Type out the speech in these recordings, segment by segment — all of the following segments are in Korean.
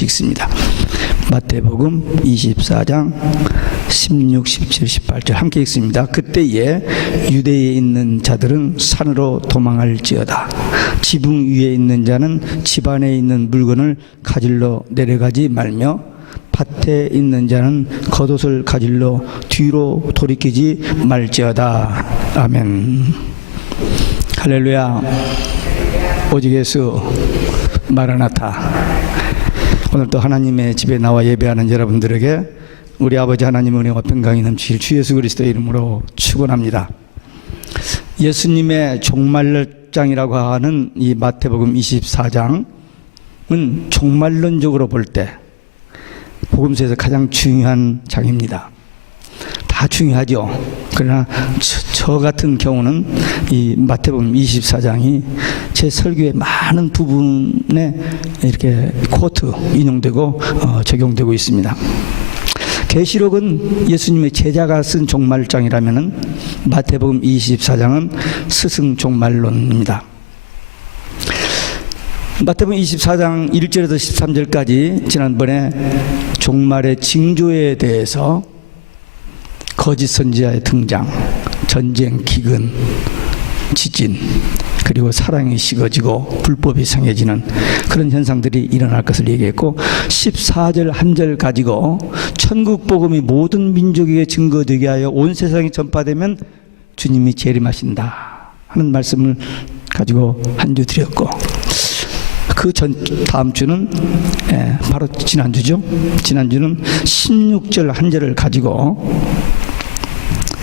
같이 읽습니다. 마태복음 24장 16, 17, 18절 함께 읽습니다. 그때에 유대에 있는 자들은 산으로 도망할지어다. 지붕 위에 있는 자는 집 안에 있는 물건을 가질러 내려가지 말며 밭에 있는 자는 겉옷을 가질러 뒤로 돌이키지 말지어다. 아멘. 할렐루야. 오직 예수 마라나타. 오늘도 하나님의 집에 나와 예배하는 여러분들에게 우리 아버지 하나님의 은혜와 평강이 넘치길 주 예수 그리스도의 이름으로 축원합니다. 예수님의 종말장이라고 하는 이 마태복음 24장은 종말론적으로 볼 때 복음서에서 가장 중요한 장입니다. 다 중요하죠. 그러나 저 같은 경우는 이 마태복음 24장이 제 설교의 많은 부분에 이렇게 코트 인용되고 적용되고 있습니다. 계시록은 예수님의 제자가 쓴 종말장이라면 마태복음 24장은 스승 종말론입니다. 마태복음 24장 1절에서 13절까지 지난번에 종말의 징조에 대해서 거짓 선지자의 등장, 전쟁, 기근, 지진, 그리고 사랑이 식어지고 불법이 성해지는 그런 현상들이 일어날 것을 얘기했고 14절 한 절 가지고 천국 복음이 모든 민족에게 증거되게 하여 온 세상에 전파되면 주님이 재림하신다 하는 말씀을 가지고 한 주 드렸고 그 다음 주는 바로 지난주죠. 지난주는 16절 한 절을 가지고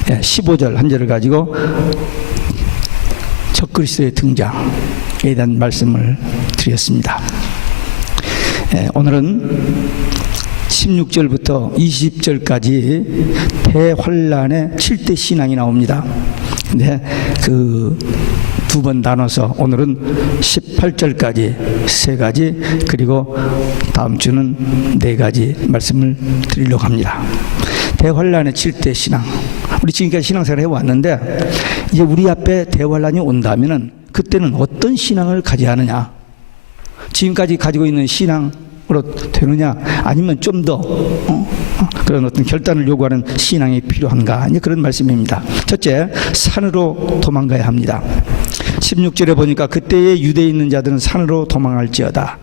15절 한 절을 가지고 적그리스도의 등장에 대한 말씀을 드렸습니다. 오늘은 16절부터 20절까지 대환란의 7대 신앙이 나옵니다. 근데 그 두 번 나눠서 오늘은 18절까지 세 가지, 그리고 다음 주는 네 가지 말씀을 드리려고 합니다. 대환란의 7대 신앙. 우리 지금까지 신앙생활을 해왔는데 이제 우리 앞에 대환란이 온다면은 그때는 어떤 신앙을 가져야 하느냐? 지금까지 가지고 있는 신앙으로 되느냐? 아니면 좀 더 그런 어떤 결단을 요구하는 신앙이 필요한가? 이제 그런 말씀입니다. 첫째, 산으로 도망가야 합니다. 16절에 보니까 그때에 유대에 있는 자들은 산으로 도망할지어다.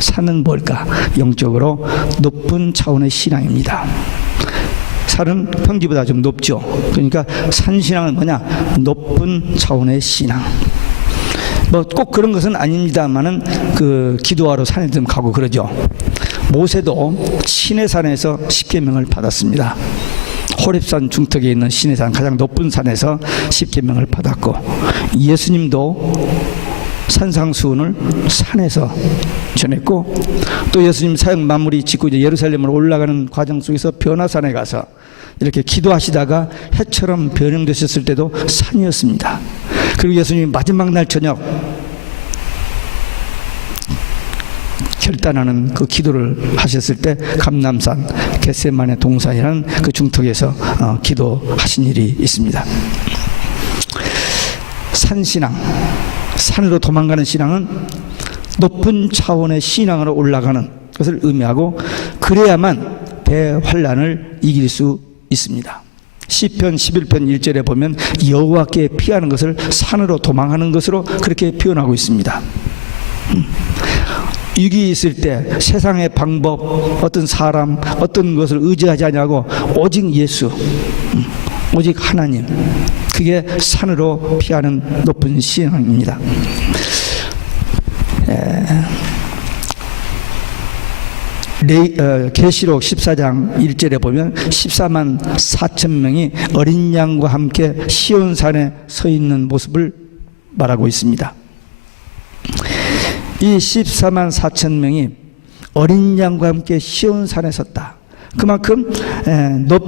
산은 뭘까? 영적으로 높은 차원의 신앙입니다. 산은 평지보다 좀 높죠. 그러니까 산신앙은 뭐냐? 높은 차원의 신앙. 뭐 꼭 그런 것은 아닙니다만은 그 기도하러 산에 좀 가고 그러죠. 모세도 시내산에서 십계명을 받았습니다. 호렙산 중턱에 있는 시내산 가장 높은 산에서 십계명을 받았고, 예수님도 산상수훈을 산에서 전했고, 또 예수님 사역 마무리 짓고 이제 예루살렘으로 올라가는 과정 속에서 변화산에 가서 이렇게 기도하시다가 해처럼 변형되셨을 때도 산이었습니다. 그리고 예수님이 마지막 날 저녁 결단하는 그 기도를 하셨을 때 감람산 겟세마네 동산이라는 그 중턱에서 기도하신 일이 있습니다. 산신앙, 산으로 도망가는 신앙은 높은 차원의 신앙으로 올라가는 것을 의미하고, 그래야만 대환란을 이길 수 있습니다. 시편 11편 1절에 보면 여호와께 피하는 것을 산으로 도망하는 것으로 그렇게 표현하고 있습니다. 위기 있을 때 세상의 방법, 어떤 사람, 어떤 것을 의지하지 않냐고 오직 예수, 오직 하나님, 그게 산으로 피하는 높은 신앙입니다. 계시록 14장 1절에 보면 14만 4천 명이 어린 양과 함께 시온산에 서 있는 모습을 말하고 있습니다. 이 14만 4천 명이 어린 양과 함께 시온산에 섰다. 그만큼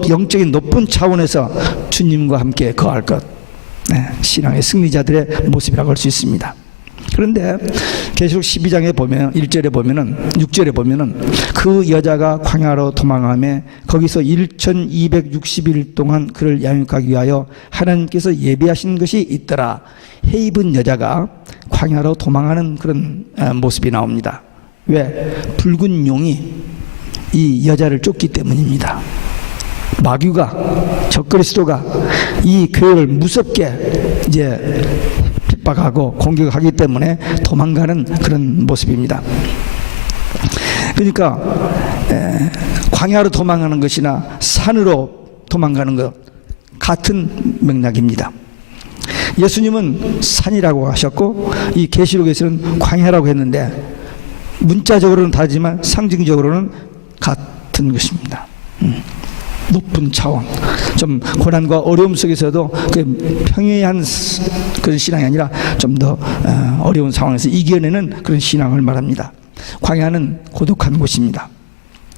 영적인 높은 차원에서 주님과 함께 거할 것, 신앙의 승리자들의 모습이라고 할 수 있습니다. 그런데 계시록 12장에 보면 1절에 보면은 6절에 보면은 그 여자가 광야로 도망하며 거기서 1260일 동안 그를 양육하기 위하여 하나님께서 예비하신 것이 있더라. 해 입은 여자가 광야로 도망하는 그런 모습이 나옵니다. 왜? 붉은 용이 이 여자를 쫓기 때문입니다. 마귀가, 적그리스도가 이 교회를 무섭게 이제 핍박하고 공격하기 때문에 도망가는 그런 모습입니다. 그러니까 광야로 도망가는 것이나 산으로 도망가는 것 같은 맥락입니다. 예수님은 산이라고 하셨고 이 계시록에서는 광야라고 했는데 문자적으로는 다르지만 상징적으로는 같은 것입니다. 높은 차원, 좀 고난과 어려움 속에서도 그 평이한 그런 신앙이 아니라 좀 더 어려운 상황에서 이겨내는 그런 신앙을 말합니다. 광야는 고독한 곳입니다.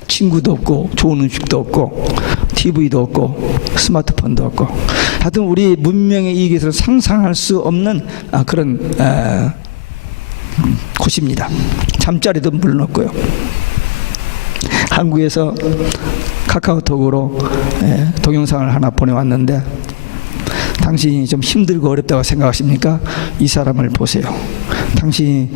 친구도 없고 좋은 음식도 없고 TV도 없고 스마트폰도 없고 하여튼 우리 문명의 이익에서 상상할 수 없는 그런 곳입니다. 잠자리도 물론 없고요. 한국에서 카카오톡으로 동영상을 하나 보내왔는데 당신이 좀 힘들고 어렵다고 생각하십니까? 이 사람을 보세요. 당신이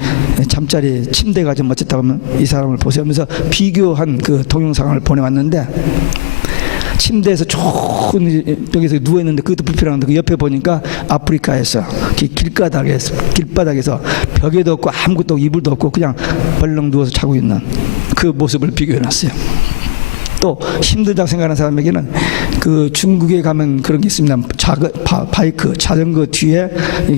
잠자리 침대가 좀 멋졌다고 하면 이 사람을 보세요 하면서 비교한 그 동영상을 보내왔는데 침대에서 좋은 벽에서 누워있는데 그것도 불편한데 그 옆에 보니까 아프리카에서 길바닥에서 벽에도 없고 아무것도 없고 이불도 없고 그냥 벌렁 누워서 자고 있는 그 모습을 비교해놨어요. 또 힘들다고 생각하는 사람에게는 그 중국에 가면 그런 게 있습니다. 바이크, 자전거 뒤에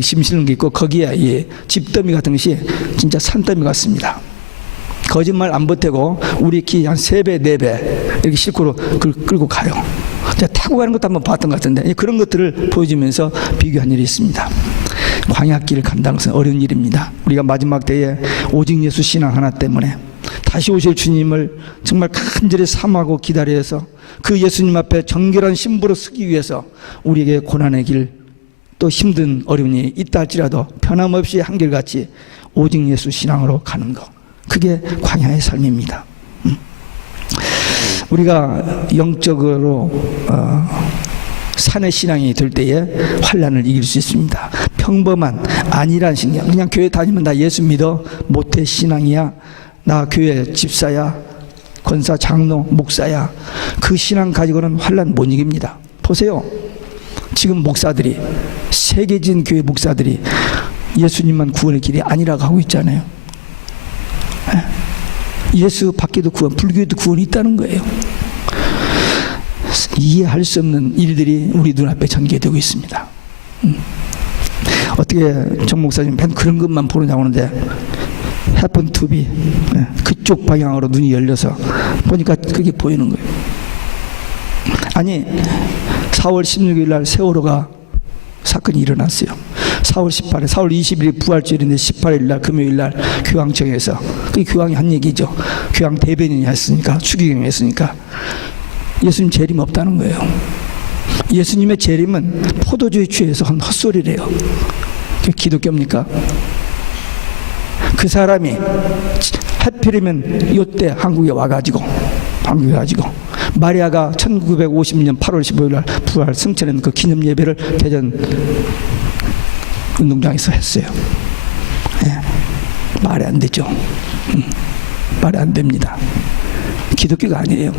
짐 실는 게 있고 거기에 이 집더미 같은 것이 진짜 산더미 같습니다. 거짓말 안 보태고 우리 키 한 3배, 4배 이렇게 싣고 끌고 가요. 제가 타고 가는 것도 한번 봤던 것 같은데 그런 것들을 보여주면서 비교한 일이 있습니다. 광야길을 간다는 것은 어려운 일입니다. 우리가 마지막 때에 오직 예수 신앙 하나 때문에 다시 오실 주님을 정말 간절히 삼하고 기다려서 그 예수님 앞에 정결한 신부로 서기 위해서 우리에게 고난의 길 또 힘든 어려운 일이 있다 할지라도 변함없이 한결같이 오직 예수 신앙으로 가는 것, 그게 광야의 삶입니다. 우리가 영적으로 산의 신앙이 될 때에 환난을 이길 수 있습니다. 평범한 안일한 신앙, 그냥 교회 다니면 나 예수 믿어, 모태 신앙이야, 나 교회 집사야, 권사, 장로, 목사야, 그 신앙 가지고는 환난 못 이깁니다. 보세요. 지금 목사들이, 세계진 교회 목사들이 예수님만 구원의 길이 아니라고 하고 있잖아요. 예수 밖에도 구원, 불교에도 구원이 있다는 거예요. 이해할 수 없는 일들이 우리 눈앞에 전개되고 있습니다. 어떻게 정 목사님 맨 그런 것만 보느냐고 하는데 해픈 투비 그쪽 방향으로 눈이 열려서 보니까 그게 보이는 거예요. 아니 4월 16일 날 세월호가 사건이 일어났어요. 4월 18일, 4월 20일 부활절인데 18일 날 금요일 날 교황청에서, 그게 교황이 한 얘기죠. 교황 대변인이 했으니까, 추기경이 했으니까 예수님 재림 없다는 거예요. 예수님의 재림은 포도주에 취해서 한 헛소리래요. 그게 기독교입니까? 그 사람이 하필이면 이때 한국에 와가지고 마리아가 1950년 8월 15일 날 부활 승천한 그 기념 예배를 대전 운동장에서 했어요. 말이 안 되죠. 말이 안 됩니다. 기독교가 아니에요.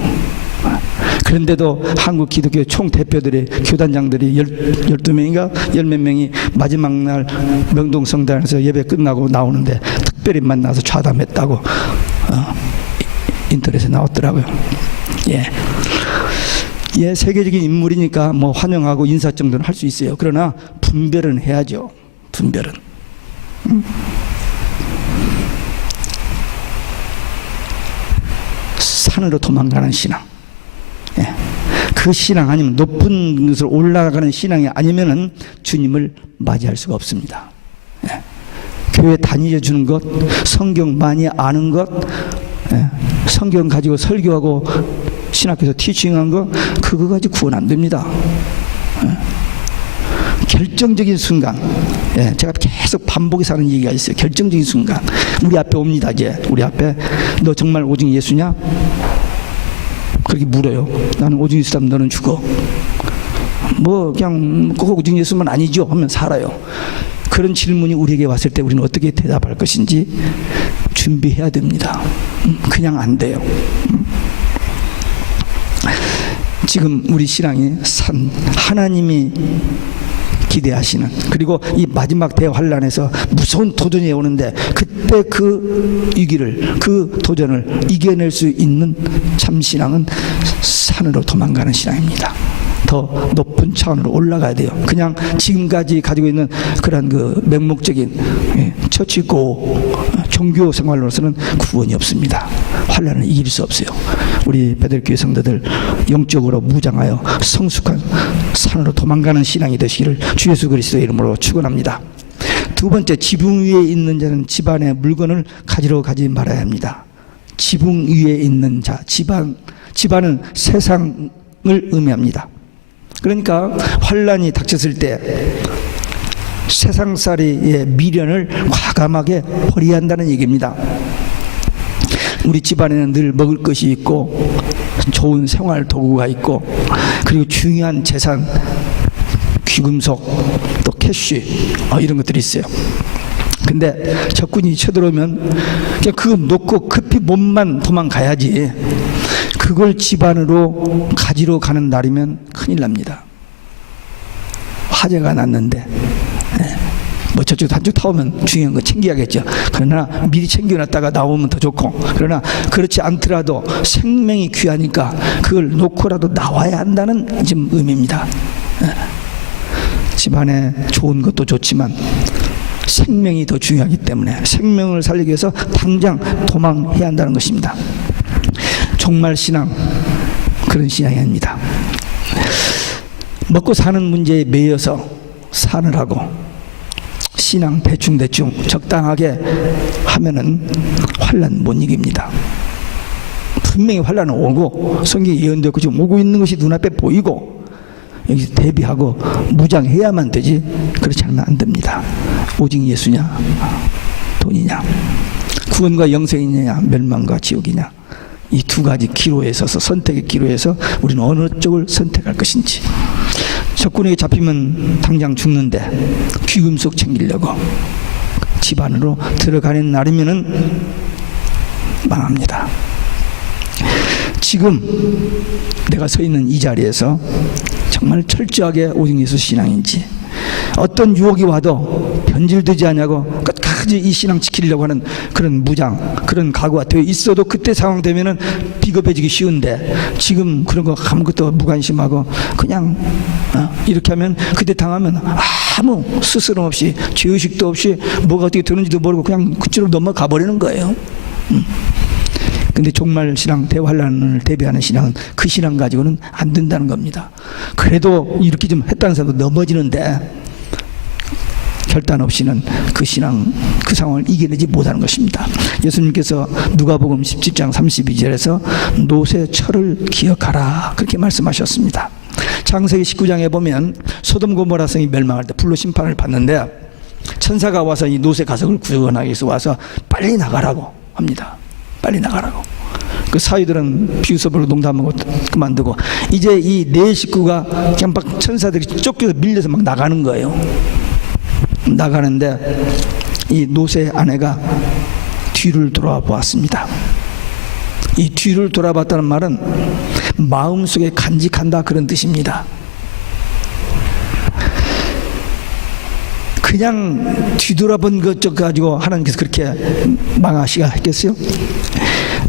그런데도 한국 기독교 총 대표들이, 교단장들이 12명인가 10몇 명이 마지막 날 명동성당에서 예배 끝나고 나오는데 특별히 만나서 좌담했다고 인터넷에 나왔더라고요. 세계적인 인물이니까 뭐 환영하고 인사 정도는 할 수 있어요. 그러나 분별은 해야죠. 분별은. 산으로 도망가는 신앙. 그 신앙 아니면 높은 것을 올라가는 신앙이 아니면은 주님을 맞이할 수가 없습니다. 교회 다니려 주는 것, 성경 많이 아는 것, 성경 가지고 설교하고 신학교에서 티칭한 거, 그거 가지고 구원 안 됩니다. 결정적인 순간, 제가 계속 반복해서 하는 얘기가 있어요. 결정적인 순간 우리 앞에 옵니다. 이제 우리 앞에 너 정말 오직 예수냐? 그렇게 물어요. 나는 오직 예수라면 너는 죽어. 뭐 그냥 꼭 오직 예수만 아니죠 하면 살아요. 그런 질문이 우리에게 왔을 때 우리는 어떻게 대답할 것인지 준비해야 됩니다. 그냥 안 돼요. 지금 우리 신앙이 하나님이 기대하시는, 그리고 이 마지막 대환란에서 무서운 도전이 오는데 그때 그 위기를, 그 도전을 이겨낼 수 있는 참 신앙은 산으로 도망가는 신앙입니다. 더 높은 차원으로 올라가야 돼요. 그냥 지금까지 가지고 있는 그런 그 맹목적인 처치고 종교 생활로서는 구원이 없습니다. 환란을 이길 수 없어요. 우리 베들교회 성도들 영적으로 무장하여 성숙한 산으로 도망가는 신앙이 되시기를 주 예수 그리스도의 이름으로 축원합니다. 두 번째, 지붕 위에 있는 자는 집안의 물건을 가지러 가지 말아야 합니다. 지붕 위에 있는 자, 집안은 세상을 의미합니다. 그러니까 환란이 닥쳤을 때 세상살이의 미련을 과감하게 버려야 한다는 얘기입니다. 우리 집안에는 늘 먹을 것이 있고 좋은 생활 도구가 있고, 그리고 중요한 재산, 귀금속, 또 캐시 이런 것들이 있어요. 근데 적군이 쳐들어오면 그냥 그거 놓고 급히 몸만 도망가야지, 그걸 집안으로 가지러 가는 날이면 큰일 납니다. 화재가 났는데 뭐 저쪽 한쪽 타오면 중요한 거 챙겨야겠죠. 그러나 미리 챙겨놨다가 나오면 더 좋고, 그러나 그렇지 않더라도 생명이 귀하니까 그걸 놓고라도 나와야 한다는 지금 의미입니다. 집안에 좋은 것도 좋지만 생명이 더 중요하기 때문에 생명을 살리기 위해서 당장 도망해야 한다는 것입니다. 종말 신앙, 그런 신앙이 아닙니다. 먹고 사는 문제에 매여서 사느라고 신앙 대충 적당하게 하면은 환란 못 이깁니다. 분명히 환란은 오고 성경에 예언되고 지금 오고 있는 것이 눈앞에 보이고 여기서 대비하고 무장해야만 되지, 그렇지 않으면 안 됩니다. 오직 예수냐 돈이냐, 구원과 영생이냐 멸망과 지옥이냐, 이 두 가지 기로에 서서, 선택의 기로에 서 우리는 어느 쪽을 선택할 것인지. 적군에게 잡히면 당장 죽는데 귀금속 챙기려고 집 안으로 들어가는 날이면은 망합니다. 지금 내가 서 있는 이 자리에서 정말 철저하게 오직 예수 신앙인지, 어떤 유혹이 와도 변질되지 않냐고 끝까지 이 신앙 지키려고 하는 그런 무장, 그런 각오가 되어 있어도 그때 상황 되면은 비겁해지기 쉬운데, 지금 그런 거 아무것도 무관심하고 그냥 이렇게 하면 그때 당하면 아무 스스럼 없이, 죄의식도 없이 뭐가 어떻게 되는지도 모르고 그냥 그쪽으로 넘어가 버리는 거예요. 근데 종말 신앙, 대환란을 대비하는 신앙은 그 신앙 가지고는 안 된다는 겁니다. 그래도 이렇게 좀 했다는 사람도 넘어지는데 결단 없이는 그 신앙, 그 상황을 이겨내지 못하는 것입니다. 예수님께서 누가복음 17장 32절에서 노새 철을 기억하라, 그렇게 말씀하셨습니다. 창세기 19장에 보면 소돔 고모라 성이 멸망할 때 불로 심판을 받는데 천사가 와서 이 노새 가석을 구원하기 위해서 와서 빨리 나가라고 합니다. 빨리 나가라고. 그 사위들은 비웃어버리고 농담하고 그만두고, 이제 이 네 식구가 그냥 막 천사들이 쫓겨서 밀려서 막 나가는 거예요. 나가는데 이 노새 아내가 뒤를 돌아보았습니다. 이 뒤를 돌아봤다는 말은 마음속에 간직한다, 그런 뜻입니다. 그냥 뒤돌아본 것 가지고 하나님께서 그렇게 망하시게 했겠어요?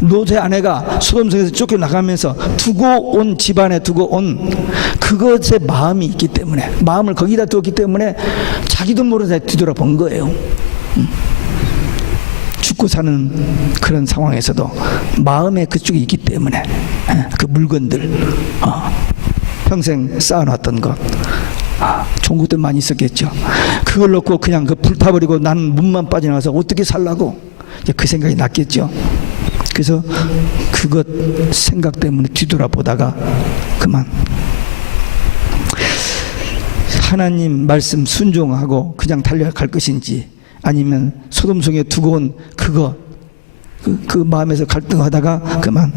노새 아내가 소돔성에서 쫓겨나가면서 두고 온, 집안에 두고 온 그것에 마음이 있기 때문에, 마음을 거기다 두었기 때문에 자기도 모르는 사이에 뒤돌아본 거예요. 죽고 사는 그런 상황에서도 마음에 그쪽이 있기 때문에 그 물건들, 평생 쌓아놨던 것, 좋은 것들 많이 있었겠죠. 그걸 놓고 그냥 그 불타버리고 나는 문만 빠져나가서 어떻게 살라고, 이제 그 생각이 났겠죠. 그래서 그것 생각 때문에 뒤돌아보다가 그만. 하나님 말씀 순종하고 그냥 달려갈 것인지, 아니면 소돔 성에 두고 온 그 마음에서 갈등하다가 그만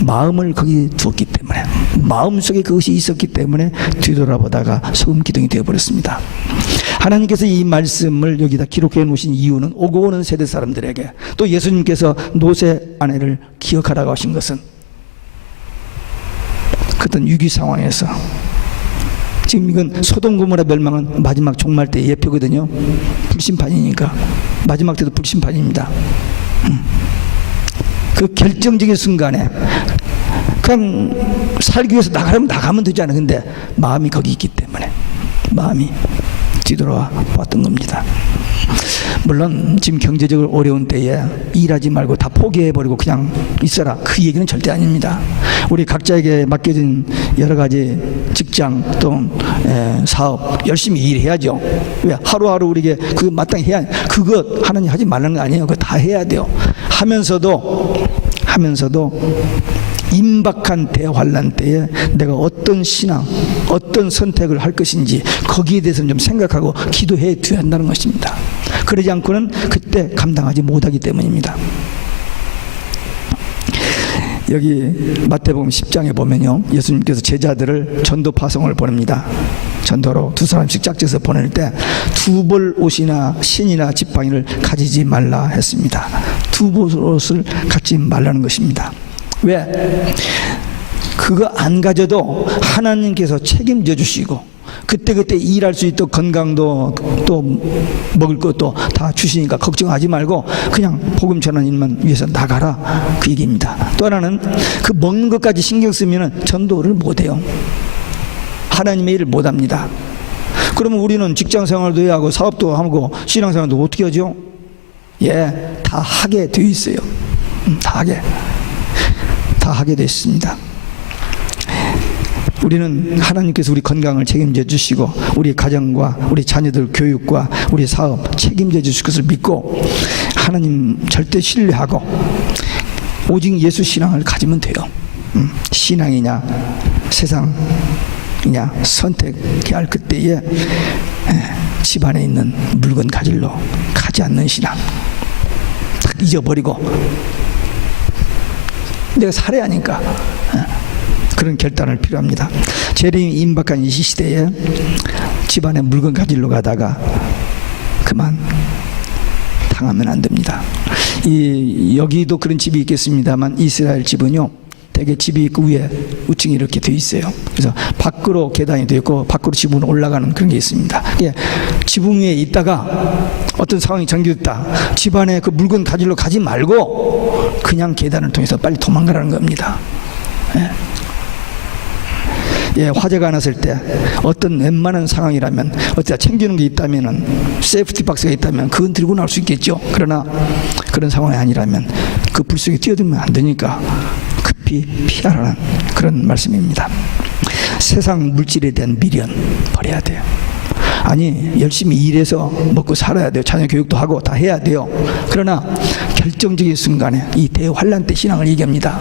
마음을 거기 두었기 때문에, 마음속에 그것이 있었기 때문에 뒤돌아보다가 소금 기둥이 되어버렸습니다. 하나님께서 이 말씀을 여기다 기록해 놓으신 이유는 오고 오는 세대 사람들에게, 또 예수님께서 노세 아내를 기억하라고 하신 것은 그런 위기 상황에서, 지금 이건 소돔 고모라 멸망은 마지막 종말 때 예표거든요. 불심판이니까 마지막 때도 불심판입니다. 그 결정적인 순간에 그냥 살기 위해서 나가려면 나가면 되잖아요. 근데 마음이 거기 있기 때문에 마음이 뒤돌아 왔던 겁니다. 물론 지금 경제적으로 어려운 때에 일하지 말고 다 포기해버리고 그냥 있어라, 그 얘기는 절대 아닙니다. 우리 각자에게 맡겨진 여러 가지 직장 또 사업 열심히 일해야죠. 왜? 하루하루 우리에게 그 마땅히 해야, 그거 하나님 하지 말라는 거 아니에요. 그거 다 해야 돼요. 하면서도 임박한 대환란 때에 내가 어떤 신앙, 어떤 선택을 할 것인지 거기에 대해서는 좀 생각하고 기도해 줘야 한다는 것입니다. 그러지 않고는 그때 감당하지 못하기 때문입니다. 여기 마태복음 10장에 보면요, 예수님께서 제자들을 전도 파송을 보냅니다. 전도로 두 사람씩 짝지어서 보낼 때 두 벌 옷이나 신이나 지팡이를 가지지 말라 했습니다. 두 벌 옷을 갖지 말라는 것입니다. 왜? 그거 안 가져도 하나님께서 책임져 주시고 그때그때 일할 수 있도록 건강도 또 먹을 것도 다 주시니까 걱정하지 말고 그냥 복음 전하는 일만 위해서 나가라, 그 얘기입니다. 또 하나는 그 먹는 것까지 신경 쓰면 전도를 못해요. 하나님의 일을 못합니다. 그러면 우리는 직장 생활도 해야 하고 사업도 하고 신앙생활도 어떻게 하죠? 예, 다 하게 돼 있어요. 다 하게 됐습니다. 우리는 하나님께서 우리 건강을 책임져 주시고 우리 가정과 우리 자녀들 교육과 우리 사업 책임져 주실 것을 믿고 하나님 절대 신뢰하고 오직 예수 신앙을 가지면 돼요. 신앙이냐 세상이냐 선택해야 할 그때에 집안에 있는 물건 가지러 가지 않는 신앙 딱 잊어버리고 내가 살아야 하니까 그런 결단을 필요합니다. 재림이 임박한 이 시대에 집안에 물건 가지러 가다가 그만 당하면 안 됩니다. 여기도 그런 집이 있겠습니다만 이스라엘 집은요, 대개 집이 있고 위에 우층이 이렇게 돼 있어요. 그래서 밖으로 계단이 돼 있고 밖으로 지붕으로 올라가는 그런 게 있습니다. 예, 지붕 위에 있다가 어떤 상황이 전개됐다, 집안에 그 물건 가지러 가지 말고 그냥 계단을 통해서 빨리 도망가라는 겁니다. 예, 화재가 났을 때 어떤 웬만한 상황이라면 어디다 챙기는 게 있다면은 세이프티 박스가 있다면 그건 들고 나올 수 있겠죠. 그러나 그런 상황이 아니라면 그 불 속에 뛰어들면 안 되니까 급히 피하라는 그런 말씀입니다. 세상 물질에 대한 미련 버려야 돼요. 아니, 열심히 일해서 먹고 살아야 돼요. 자녀 교육도 하고 다 해야 돼요. 그러나 결정적인 순간에 이 대환란 때 신앙을 얘기합니다.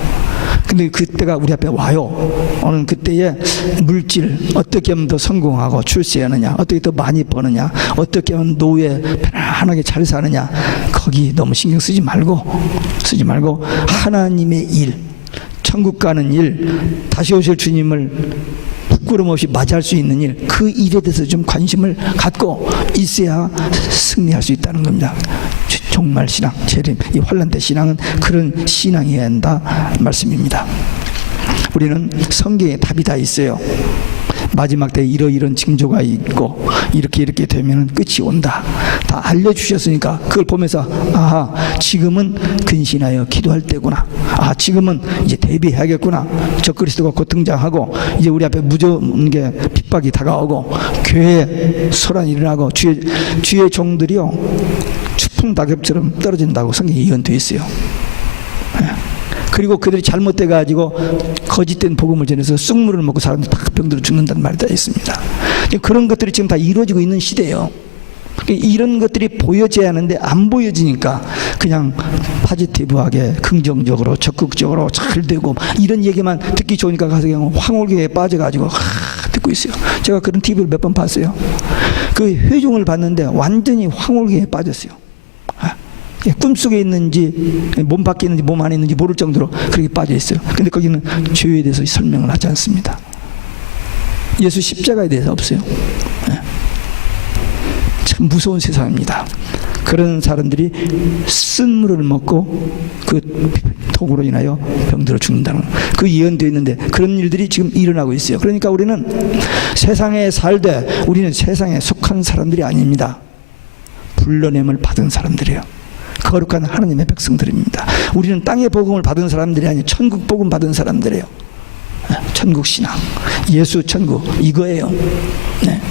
근데 그때가 우리 앞에 와요. 오늘 그때에 물질 어떻게 하면 더 성공하고 출세하느냐, 어떻게 더 많이 버느냐, 어떻게 하면 노후에 편안하게 잘 사느냐, 거기 너무 신경 쓰지 말고 하나님의 일, 천국 가는 일, 다시 오실 주님을 부끄럼 없이 맞이할 수 있는 일, 그 일에 대해서 좀 관심을 갖고 있어야 승리할 수 있다는 겁니다. 종말 신앙, 재림, 이 환란 때 신앙은 그런 신앙이어야 한다 말씀입니다. 우리는 성경에 답이 다 있어요. 마지막 때 이런 징조가 있고 이렇게 되면 끝이 온다, 다 알려주셨으니까 그걸 보면서 아하, 지금은 근신하여 기도할 때구나, 아, 지금은 이제 대비해야겠구나, 적그리스도가 곧 등장하고 이제 우리 앞에 무서운 게 핍박이 다가오고 교회에 소란이 일어나고 주의 종들이요 추풍 낙엽처럼 떨어진다고 성경에 예언되어 있어요. 그리고 그들이 잘못돼 가지고 거짓된 복음을 전해서 쑥물을 먹고 사람들이 다 병들어 죽는다는 말이 다 있습니다. 그런 것들이 지금 다 이루어지고 있는 시대예요. 이런 것들이 보여져야 하는데 안 보여지니까 그냥 파지티브하게 긍정적으로 적극적으로 잘 되고 이런 얘기만 듣기 좋으니까 가서 그냥 황홀교회에 빠져가지고 듣고 있어요. 제가 그런 TV를 몇 번 봤어요. 그 회종을 봤는데 완전히 황홀교회에 빠졌어요. 꿈속에 있는지 몸 밖에 있는지 몸 안에 있는지 모를 정도로 그렇게 빠져 있어요. 근데 거기는 죄에 대해서 설명을 하지 않습니다. 예수 십자가에 대해서 없어요. 참 무서운 세상입니다. 그런 사람들이 쓴물을 먹고 그 독으로 인하여 병들어 죽는다는 그 예언되어 있는데 그런 일들이 지금 일어나고 있어요. 그러니까 우리는 세상에 살되 우리는 세상에 속한 사람들이 아닙니다. 불러냄을 받은 사람들이에요. 거룩한 하나님의 백성들입니다. 우리는 땅의 복음을 받은 사람들이 아니고 천국 복음 받은 사람들이에요. 천국 신앙, 예수 천국 이거예요. 네.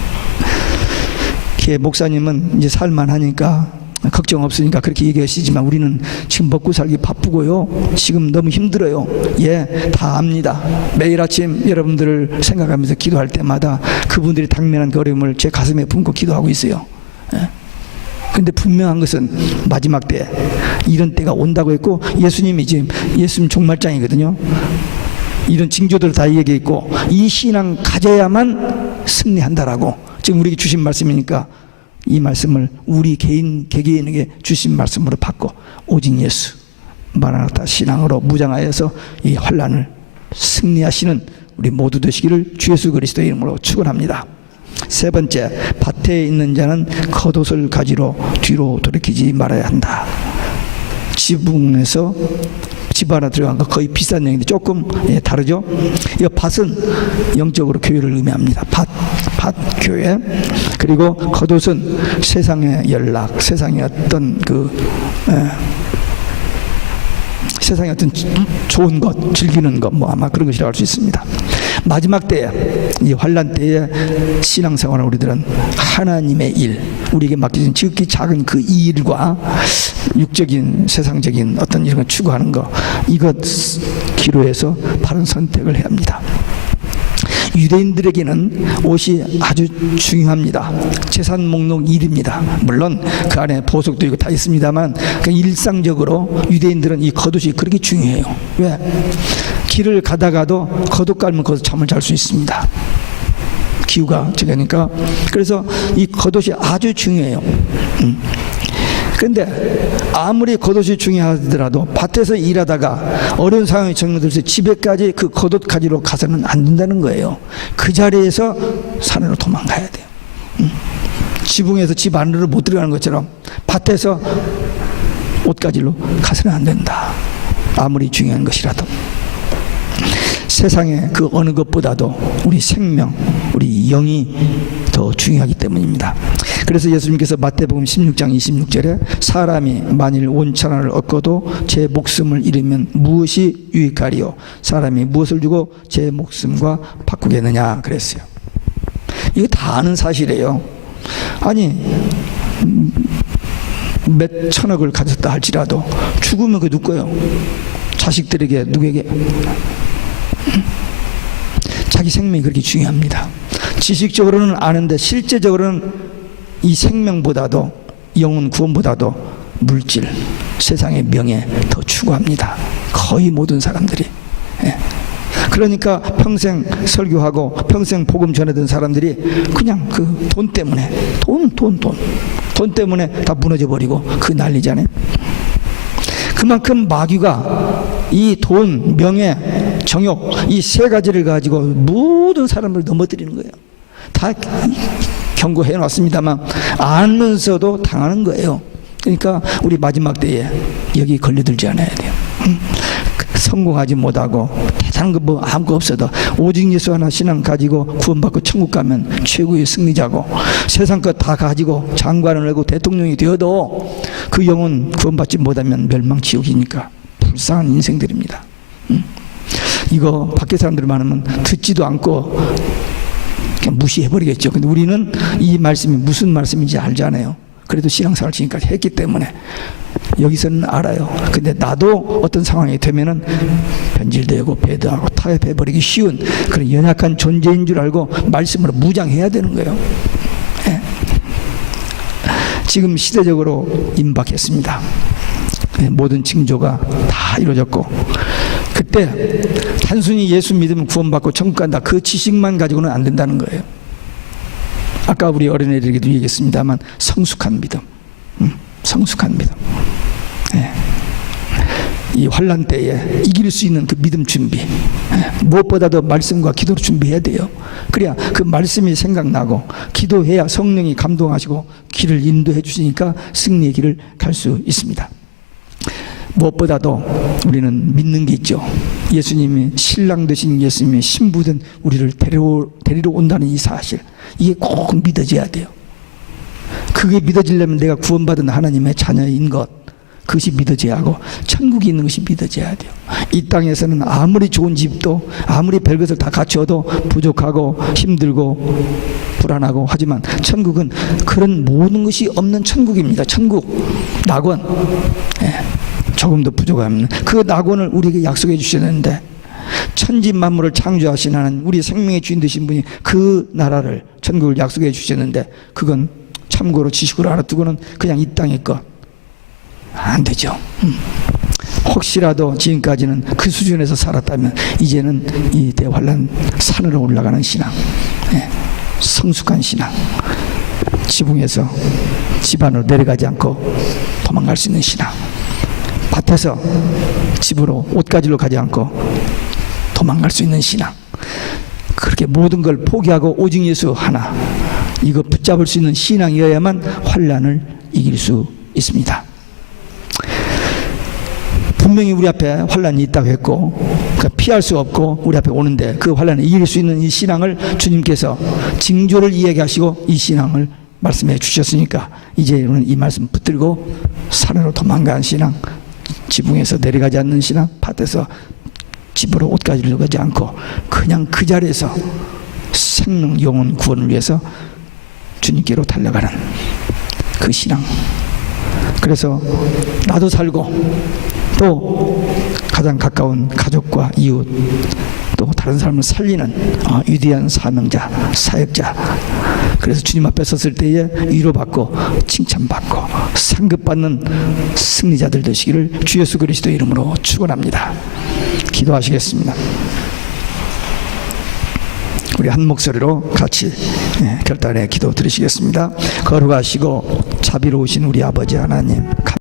목사님은 이제 살만하니까 걱정 없으니까 그렇게 얘기하시지만 우리는 지금 먹고 살기 바쁘고요. 지금 너무 힘들어요. 예, 다 압니다. 매일 아침 여러분들을 생각하면서 기도할 때마다 그분들이 당면한 그 어려움을 제 가슴에 품고 기도하고 있어요. 그런데 분명한 것은 마지막 때 이런 때가 온다고 했고 예수님이 지금 예수님 종말장이거든요. 이런 징조들을 다 얘기했고 이 신앙 가져야만 승리한다라고 지금 우리에게 주신 말씀이니까 이 말씀을 우리 개개인에게 주신 말씀으로 받고 오직 예수 마라나타 신앙으로 무장하여서 이 환난을 승리하시는 우리 모두 되시기를 주 예수 그리스도의 이름으로 축원합니다. 세 번째, 밭에 있는 자는 겉옷을 가지러 뒤로 돌이키지 말아야 한다. 지붕에서 집 하나 들어간 거 거의 비싼 얘기인데 조금 다르죠. 이 밭은 영적으로 교회를 의미합니다. 밭 교회. 그리고 겉옷은 세상의 연락, 세상의 어떤 세상의 어떤 좋은 것, 즐기는 것, 뭐 아마 그런 것이라고 할 수 있습니다. 마지막 때에, 이 환난 때에 신앙생활을 우리들은 하나님의 일, 우리에게 맡겨진 지극히 작은 그 일과 육적인 세상적인 어떤 이런 걸 추구하는 것, 이것 기로해서 바른 선택을 해야 합니다. 유대인들에게는 옷이 아주 중요합니다. 재산 목록 1입니다. 물론 그 안에 보석도 있고 다 있습니다만 일상적으로 유대인들은 이 겉옷이 그렇게 중요해요. 왜? 길을 가다가도 겉옷 깔면 거기서 잠을 잘 수 있습니다. 기후가 저기니까. 그래서 이 겉옷이 아주 중요해요. 그런데 아무리 겉옷이 중요하더라도 밭에서 일하다가 어려운 상황이 정리돼서 집에까지 그 겉옷 가지러 가서는 안 된다는 거예요. 그 자리에서 산으로 도망가야 돼요. 지붕에서 집 안으로 못 들어가는 것처럼 밭에서 옷 가지러 가서는 안 된다. 아무리 중요한 것이라도. 세상의 그 어느 것보다도 우리 생명, 우리 영이 더 중요하기 때문입니다. 그래서 예수님께서 마태복음 16장 26절에 사람이 만일 온천하를 얻고도 제 목숨을 잃으면 무엇이 유익하리요? 사람이 무엇을 주고 제 목숨과 바꾸겠느냐 그랬어요. 이거 다 아는 사실이에요. 아니 몇 천억을 가졌다 할지라도 죽으면 그 누구 거예요? 자식들에게 누구에게? 자기 생명이 그렇게 중요합니다. 지식적으로는 아는데 실제적으로는 이 생명보다도 영혼 구원보다도 물질, 세상의 명예 더 추구합니다. 거의 모든 사람들이. 그러니까 평생 설교하고 평생 복음 전하던 사람들이 그냥 그 돈 때문에 돈 때문에 다 무너져 버리고 그 난리잖아요. 그만큼 마귀가 이 돈, 명예, 정욕 이 세 가지를 가지고 모든 사람을 넘어뜨리는 거예요. 다 경고해 놨습니다만 알면서도 당하는 거예요. 그러니까 우리 마지막 때에 여기 걸려들지 않아야 돼요. 성공하지 못하고 대단한 거 뭐 아무것도 없어도 오직 예수 하나 신앙 가지고 구원받고 천국 가면 최고의 승리자고 세상 것 다 가지고 장관을 하고 대통령이 되어도 그 영혼 구원받지 못하면 멸망지옥이니까 불쌍한 인생들입니다. 이거 밖에 사람들 많으면 듣지도 않고 그냥 무시해버리겠죠. 근데 우리는 이 말씀이 무슨 말씀인지 알잖아요. 그래도 신앙생활 지금까지 했기 때문에 여기서는 알아요. 근데 나도 어떤 상황이 되면은 변질되고 배도하고 타협해버리기 쉬운 그런 연약한 존재인 줄 알고 말씀으로 무장해야 되는 거예요. 네. 지금 시대적으로 임박했습니다. 네, 모든 징조가 다 이루어졌고 그때 단순히 예수 믿으면 구원받고 천국 간다 그 지식만 가지고는 안 된다는 거예요. 아까 우리 어린애들에게도 얘기했습니다만 성숙한 믿음, 성숙한 믿음. 네. 이 환난 때에 이길 수 있는 그 믿음 준비, 무엇보다도 말씀과 기도를 준비해야 돼요. 그래야 그 말씀이 생각나고 기도해야 성령이 감동하시고 길을 인도해 주시니까 승리의 길을 갈 수 있습니다. 무엇보다도 우리는 믿는 게 있죠. 예수님이 신랑 되신 예수님이 신부된 우리를 데리러 온다는 이 사실, 이게 꼭 믿어져야 돼요. 그게 믿어지려면 내가 구원받은 하나님의 자녀인 것, 그것이 믿어져야 하고 천국이 있는 것이 믿어져야 돼요. 이 땅에서는 아무리 좋은 집도 아무리 별것을 다 갖춰도 부족하고 힘들고 불안하고 하지만 천국은 그런 모든 것이 없는 천국입니다. 천국, 낙원, 조금도 부족함. 그 낙원을 우리에게 약속해 주셨는데 천지 만물을 창조하신 하나님, 우리 생명의 주인 되신 분이 그 나라를, 천국을 약속해 주셨는데 그건 참고로 지식으로 알아두고는 그냥 이 땅의 것 안 되죠. 혹시라도 지금까지는 그 수준에서 살았다면 이제는 이 대환란 산으로 올라가는 신앙, 성숙한 신앙, 지붕에서 집 안으로 내려가지 않고 도망갈 수 있는 신앙, 밭에서 집으로 옷가지로 가지 않고 도망갈 수 있는 신앙, 그렇게 모든 걸 포기하고 오직 예수 하나, 이거 붙잡을 수 있는 신앙이어야만 환란을 이길 수 있습니다. 분명히 우리 앞에 환란이 있다고 했고 피할 수 없고 우리 앞에 오는데 그 환란을 이길 수 있는 이 신앙을 주님께서 징조를 이야기하시고 이 신앙을 말씀해 주셨으니까 이제는 이 말씀 붙들고 산으로 도망가는 신앙, 지붕에서 내려가지 않는 신앙, 밭에서 집으로 옷가지를 가지 않고 그냥 그 자리에서 생명 영혼 구원을 위해서 주님께로 달려가는 그 신앙. 그래서 나도 살고 또 가장 가까운 가족과 이웃 또 다른 사람을 살리는 위대한 사명자, 사역자. 그래서 주님 앞에 섰을 때에 위로받고 칭찬받고 상급받는 승리자들 되시기를 주 예수 그리스도의 이름으로 축원합니다. 기도하시겠습니다. 우리 한 목소리로 같이 결단의 기도 드리시겠습니다. 거룩하시고 자비로우신 우리 아버지 하나님,